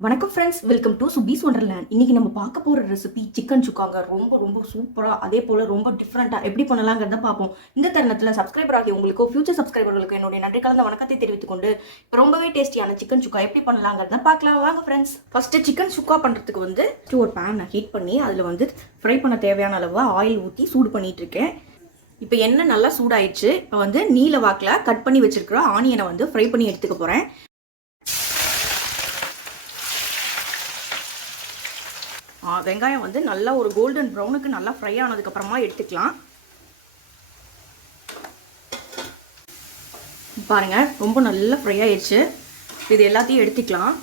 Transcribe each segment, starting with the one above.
வணக்கம் friends welcome to Subi's wonderland இன்னைக்கு நம்ம பார்க்க போகிற ரெசிபி சிக்கன் சுக்காங்க ரொம்ப ரொம்ப சூப்பராக அதே போல் ரொம்ப டிஃப்ரெண்ட்டாக எப்படி பண்ணலாங்கிறத பார்ப்போம். இந்த தருணத்தில் சப்ஸ்கிரைபர் ஆகி உங்களுக்கு ஃபியூச்சர் சப்ஸ்கிரைபர்களுக்கு என்னுடைய நன்றி கலந்த வணக்கத்தை தெரிவித்துக்கொண்டு இப்போ ரொம்பவே டேஸ்டியான சிக்கன் சுக்கா எப்படி பண்ணலாங்கிறத பார்க்கலாம். வாங்க ஃப்ரெண்ட்ஸ் ஃபஸ்ட்டு சிக்கன் சுக்கா பண்ணுறதுக்கு வந்து ஒரு பேனை ஹீட் பண்ணி அதில் வந்து ஃப்ரை பண்ண தேவையான அளவு ஆயில் ஊற்றி சூடு பண்ணிகிட்ருக்கேன் இருக்கேன். இப்போ எண்ணெய் நல்லா சூடாயிடுச்சு. இப்போ வந்து நீல வாக்கில் கட் பண்ணி வச்சுருக்கிற ஆனியனை வந்து ஃப்ரை பண்ணி எடுத்துக்க போகிறேன் வெங்காயம் வந்து நல்லா ஒரு கோல்டன் ப்ரௌனுக்கு நல்லா ஃப்ரை ஆனதுக்கப்புறமா எடுத்துக்கலாம். பாருங்கள் ரொம்ப நல்லா ஃப்ரை ஆயிடுச்சு. இது எல்லாத்தையும் எடுத்துக்கலாம்.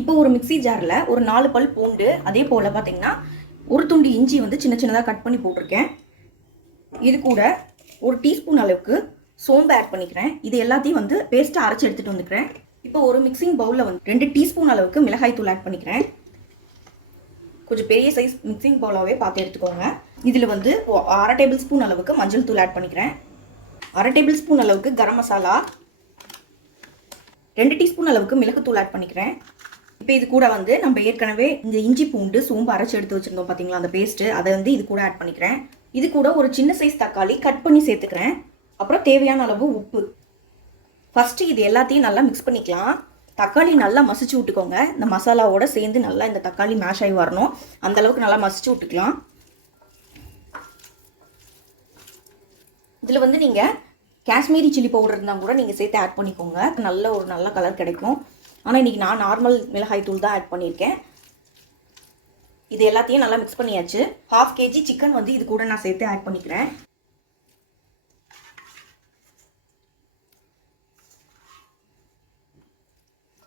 இப்போ ஒரு மிக்ஸி ஜாரில் ஒரு நாலு பல் பூண்டு அதே போல் பார்த்தீங்கன்னா ஒரு துண்டு இஞ்சி வந்து சின்ன சின்னதாக கட் பண்ணி போட்டிருக்கேன். இது கூட ஒரு டீஸ்பூன் அளவுக்கு சோம்பு ஆட் பண்ணிக்கிறேன். இது எல்லாத்தையும் வந்து பேஸ்ட்டாக அரைச்சி எடுத்துகிட்டு வந்துக்கிறேன். இப்போ ஒரு மிக்சிங் பவுலில் வந்து ரெண்டு டீஸ்பூன் அளவுக்கு மிளகாய் தூள் ஆட் பண்ணிக்கிறேன். கொஞ்சம் பெரிய சைஸ் மிக்சிங் பவுலாகவே பார்த்து எடுத்துக்கோங்க. இதில் வந்து அரை டேபிள் ஸ்பூன் அளவுக்கு மஞ்சள் தூள் ஆட் பண்ணிக்கிறேன். அரை டேபிள் ஸ்பூன் அளவுக்கு கரம் மசாலா. ரெண்டு டீஸ்பூன் அளவுக்கு மிளகுத்தூள் ஆட் பண்ணிக்கிறேன். இப்போ இது கூட வந்து நம்ம ஏற்கனவே இந்த இஞ்சி பூண்டு சோம்பு அரைச்சி எடுத்து வச்சிருந்தோம் பார்த்தீங்களா அந்த பேஸ்ட்டு அதை வந்து இது கூட ஆட் பண்ணிக்கிறேன். இது கூட ஒரு சின்ன சைஸ் தக்காளி கட் பண்ணி சேர்த்துக்கிறேன். அப்புறம் தேவையான அளவு உப்பு. ஃபஸ்ட்டு இது எல்லாத்தையும் நல்லா மிக்ஸ் பண்ணிக்கலாம். தக்காளி நல்லா மசிச்சு விட்டுக்கோங்க. இந்த மசாலாவோட சேர்ந்து நல்லா இந்த தக்காளி மேஷ் ஆகி வரணும். அந்த அளவுக்கு நல்லா மசிச்சு விட்டுக்கலாம். இதில் வந்து நீங்கள் காஷ்மீரி சில்லி பவுடர் இருந்தால் கூட நீங்கள் சேர்த்து ஆட் பண்ணிக்கோங்க. நல்ல ஒரு நல்ல கலர் கிடைக்கும். ஆனால் இன்றைக்கி நான் நார்மல் மிளகாய் தூள் தான் ஆட் பண்ணியிருக்கேன். இது எல்லாத்தையும் நல்லா மிக்ஸ் பண்ணியாச்சு. ஹாஃப் கேஜி சிக்கன் வந்து இது கூட நான் சேர்த்து ஆட் பண்ணிக்கிறேன்.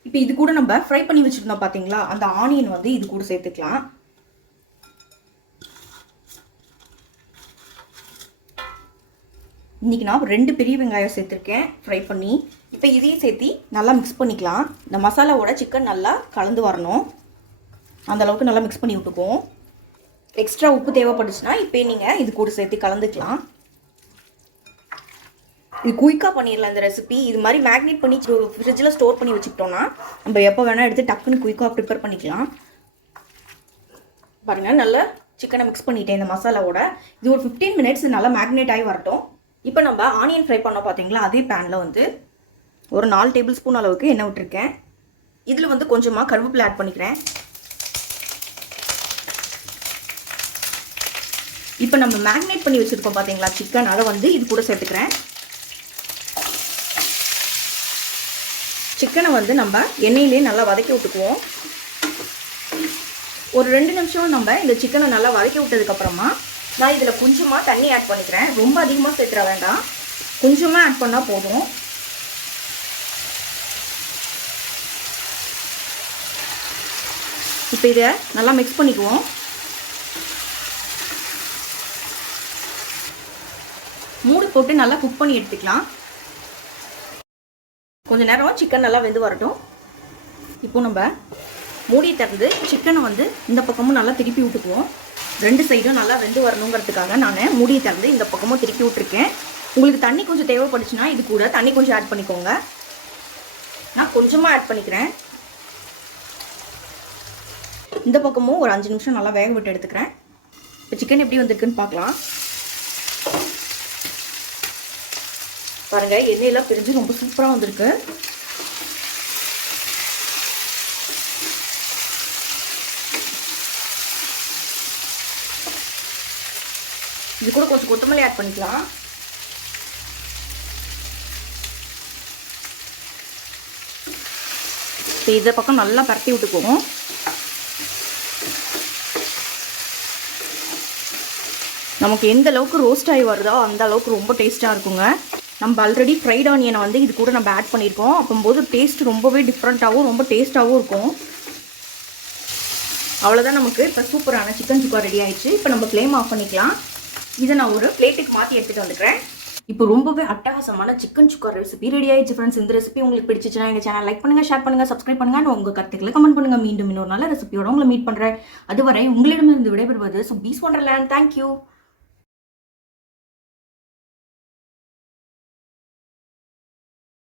இப்போ இது கூட நம்ம ஃப்ரை பண்ணி வச்சுருந்தோம் பார்த்தீங்களா அந்த ஆனியன் வந்து இது கூட சேர்த்துக்கலாம். இன்றைக்கி நான் ரெண்டு பெரிய வெங்காயம் சேர்த்துருக்கேன். ஃப்ரை பண்ணி. இப்போ இதையும் சேர்த்து நல்லா மிக்ஸ் பண்ணிக்கலாம். இந்த மசாலாவோட சிக்கன் நல்லா கலந்து வரணும். அந்த அளவுக்கு நல்லா மிக்ஸ் பண்ணி விட்டுக்குவோம். எக்ஸ்ட்ரா உப்பு தேவைப்பட்டுச்சுன்னா இப்போ நீங்கள் இது கூட சேர்த்து கலந்துக்கலாம். இது குயிக்காக பண்ணிடலாம் இந்த ரெசிபி இது மாதிரி மேக்னேட் பண்ணி ஃப்ரிட்ஜில் ஸ்டோர் பண்ணி வச்சுக்கிட்டோம்னா நம்ம எப்போ வேணால் எடுத்து டக்குன்னு குயிக்காக ப்ரிப்பேர் பண்ணிக்கலாம். பாருங்கள் நல்லா சிக்கனை மிக்ஸ் பண்ணிட்டேன் இந்த மசாலாவோட. இது ஒரு ஃபிஃப்டீன் மினிட்ஸ் நல்லா மேக்னேட் ஆகி வரட்டும். இப்போ நம்ம ஆனியன் ஃப்ரை பண்ணோம் பார்த்தீங்களா அதே பேனில் வந்து ஒரு நாலு டேபிள் ஸ்பூன் அளவுக்கு எண்ணெய் விட்டுருக்கேன். இதில் வந்து கொஞ்சமாக கருவேப்பிலை ஆட் பண்ணிக்கிறேன். இப்போ நம்ம மேக்னேட் பண்ணி வச்சுருக்கோம் பார்த்தீங்களா சிக்கன் அதை வந்து இது கூட சேர்த்துக்கிறேன். சிக்கனை வந்து நம்ம எண்ணெயிலே நல்லா வதக்கி விட்டுக்குவோம். ஒரு ரெண்டு நிமிஷம் நம்ம இந்த சிக்கனை நல்லா வதக்கி விட்டதுக்கப்புறமா நான் இதில் கொஞ்சமாக தண்ணி ஆட் பண்ணிக்கிறேன். ரொம்ப அதிகமாக சேர்த்துற வேண்டாம். கொஞ்சமாக ஆட் பண்ணால் போதும். இப்போ இதை நல்லா மிக்ஸ் பண்ணிக்குவோம். மூடி போட்டு நல்லா குக் பண்ணி எடுத்துக்கலாம். கொஞ்சம் நேரம் சிக்கன் நல்லா வெந்து வரட்டும். இப்போ நம்ம மூடி திறந்து சிக்கனை வந்து இந்த பக்கமும் நல்லா திருப்பி விட்டுக்குவோம் ரெண்டு சைடும் நல்லா வெந்து வரணுங்கிறதுக்காக நான் மூடியை திறந்து இந்த பக்கமும் திருப்பி விட்டுருக்கேன். உங்களுக்கு தண்ணி கொஞ்சம் தேவைப்படுச்சுன்னா இது கூட தண்ணி கொஞ்சம் ஆட் பண்ணிக்கோங்க. நான் கொஞ்சமாக ஆட் பண்ணிக்கிறேன். இந்த பக்கமும் ஒரு அஞ்சு நிமிஷம் நல்லா வேக விட்டு எடுத்துக்கிறேன். இப்போ சிக்கன் எப்படி வந்திருக்குன்னு பார்க்கலாம். பாருங்கள் எண்ணெயெல்லாம் பிரிஞ்சு ரொம்ப சூப்பராக வந்திருக்கு. இது கூட கொஞ்சம் கொத்தமல்லி ஆட் பண்ணிக்கலாம். இப்போ இதை பக்கம் நல்லா பரட்டி விட்டுக்குவோம் நமக்கு எந்த அளவுக்கு ரோஸ்ட் ஆகி வருதோ அந்த அளவுக்கு ரொம்ப டேஸ்ட்டாக இருக்குங்க. நம்ம ஆல்ரெடி ஃப்ரைட் ஆனியனை வந்து இது கூட நம்ம ஆட் பண்ணியிருக்கோம் அப்போம்போது டேஸ்ட் ரொம்பவே டிஃப்ரெண்ட்டாகவும் ரொம்ப டேஸ்ட்டாகவும் இருக்கும். அவ்வளோதான் நமக்கு. இப்போ சூப்பரான சிக்கன் சுக்கா ரெடி ஆயிடுச்சு. இப்போ நம்ம ஃப்ளேம் ஆஃப் பண்ணிக்கலாம். இதை நான் ஒரு பிளேட்டுக்கு மாற்றி எடுத்துகிட்டு வந்துக்கிறேன். இப்போ ரொம்பவே அட்டகாசமான சிக்கன் சுக்கா ரெசிபி ரெடி ஆயிடுச்சு ஃப்ரெண்ட்ஸ் இந்த ரெசிபி உங்களுக்கு பிடிச்சிச்சுன்னா எங்கள் சேனல் லைக் பண்ணுங்கள் ஷேர் பண்ணுங்கள் சப்ஸ்கிரைப் பண்ணுங்கள் உங்கள் கருத்துக்களை கமெண்ட் பண்ணுங்கள் மீண்டும் இன்னொரு நல்ல ரெசிபியோட உங்களை மீட் பண்ணுறேன் அதுவரை உங்களிடமிருந்து விடைபெறுவது ஸோ பீஸ் ஒண்டர்லேண்ட் தேங்க்யூ